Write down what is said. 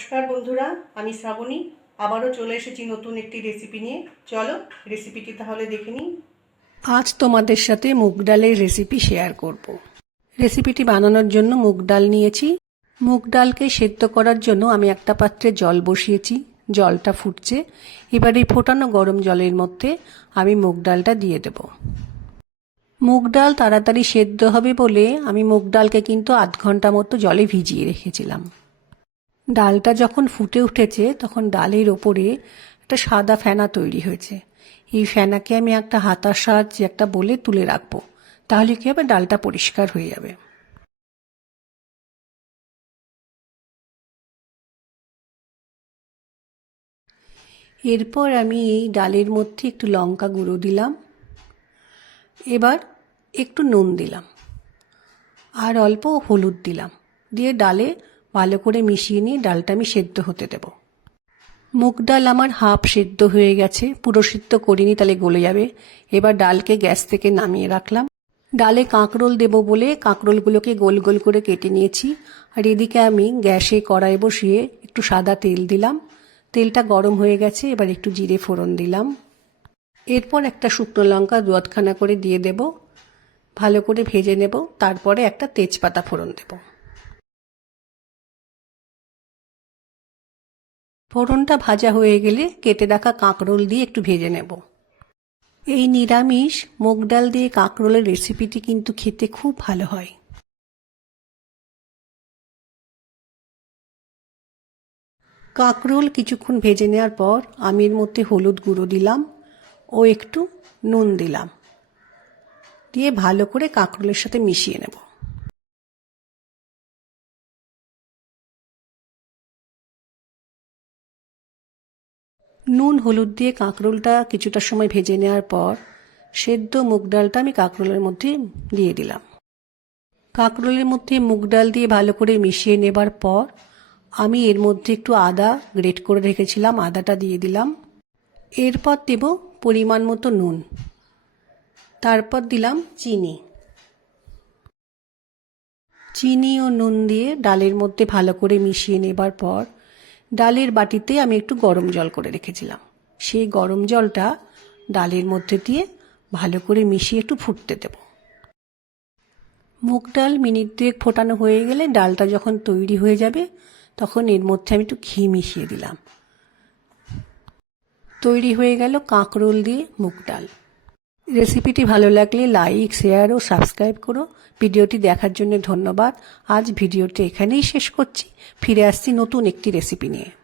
নমস্কার বন্ধুরা, আমি শ্রাবণী। আবারও চলে এসেছি নতুন একটি রেসিপি নিয়ে। চলো রেসিপিটি তাহলে দেখে নিই। আজ তোমাদের সাথে মুগ ডালের রেসিপি শেয়ার করব। রেসিপিটি বানানোর জন্য মুগ ডাল নিয়েছি। মুগ ডালকে সেদ্ধ করার জন্য আমি একটা পাত্রে জল বসিয়েছি, জলটা ফুটছে। এবার এই ফোটানো গরম জলের মধ্যে আমি মুগ ডালটা দিয়ে দেব। মুগ ডাল তাড়াতাড়ি সেদ্ধ হবে বলে আমি মুগ ডালকে কিন্তু আধ ঘণ্টা মতো জলে ভিজিয়ে রেখেছিলাম। ডালটা যখন ফুটে উঠেছে, তখন ডালের ওপরে একটা সাদা ফেনা তৈরি হয়েছে। এই ফেনাকে আমি একটা হাতার সাহায্যে একটা বলে তুলে রাখব। তাহলে কি হবে? ডালটা পরিষ্কার হয়ে যাবে। এরপর আমি এই ডালের মধ্যে একটু লঙ্কা গুঁড়ো দিলাম। এবার একটু নুন দিলাম। আর অল্প হলুদ দিলাম। দিয়ে ডালে ভালো করে মিশিয়ে নিয়ে ডালটা আমি সেদ্ধ হতে দেব। মুগ ডাল আমার হাফ সেদ্ধ হয়ে গেছে, পুরো সিদ্ধ করিনি, তাহলে গলে যাবে। এবার ডালকে গ্যাস থেকে নামিয়ে রাখলাম। ডালে কাঁকরোল দেব বলে কাঁকরোলগুলোকে গোল গোল করে কেটে নিয়েছি। আর এদিকে আমি গ্যাসে কড়াই বসিয়ে একটু সাদা তেল দিলাম। তেলটা গরম হয়ে গেছে, এবার একটু জিরে ফোড়ন দিলাম। এরপর একটা শুকনো লঙ্কা দুয়াতখানা করে দিয়ে দেব। ভালো করে ভেজে নেব, তারপরে একটা তেজপাতা ফোড়ন দেব। ফোড়নটা ভাজা হয়ে গেলে কেটে রাখা কাঁকরোল দিয়ে একটু ভেজে নেব। এই নিরামিষ মুগ ডাল দিয়ে কাঁকরোলের রেসিপিটি কিন্তু খেতে খুব ভালো হয়। কাঁকরোল কিছুক্ষণ ভেজে নেওয়ার পর আমি এর মধ্যে হলুদ গুঁড়ো দিলাম ও একটু নুন দিলাম। দিয়ে ভালো করে কাঁকরোলের সাথে মিশিয়ে নেব। নুন, হলুদ দিয়ে কাঁকরোলটা কিছুটা সময় ভেজে নেওয়ার পর সেদ্ধ মুগ ডালটা আমি কাঁকরোলের মধ্যে দিয়ে দিলাম। কাঁকরোলের মধ্যে মুগ ডাল দিয়ে ভালো করে মিশিয়ে নেবার পর আমি এর মধ্যে একটু আদা গ্রেট করে রেখেছিলাম, আদাটা দিয়ে দিলাম। এরপর দেব পরিমাণ মতো নুন। তারপর দিলাম চিনি। চিনি ও নুন দিয়ে ডালের মধ্যে ভালো করে মিশিয়ে নেবার পর ডালের বাটিতে আমি একটু গরম জল করে রেখেছিলাম। সেই গরম জলটা ডালের মধ্যে দিয়ে ভালো করে মিশিয়ে একটু ফুটতে দেব। মুগ ডাল মিনিট দুয়েক ফোটানো হয়ে গেলে ডালটা যখন তৈরি হয়ে যাবে, তখন এর মধ্যে আমি একটু ঘি মিশিয়ে দিলাম। তৈরি হয়ে গেল কাঁকরোল দিয়ে মুগ ডাল। রেসিপিটি ভালো লাগলে লাইক, শেয়ার ও সাবস্ক্রাইব করো। ভিডিওটি দেখার জন্য ধন্যবাদ। আজ ভিডিওটি এখানেই শেষ করছি। ফিরে আসছি নতুন একটি রেসিপি নিয়ে।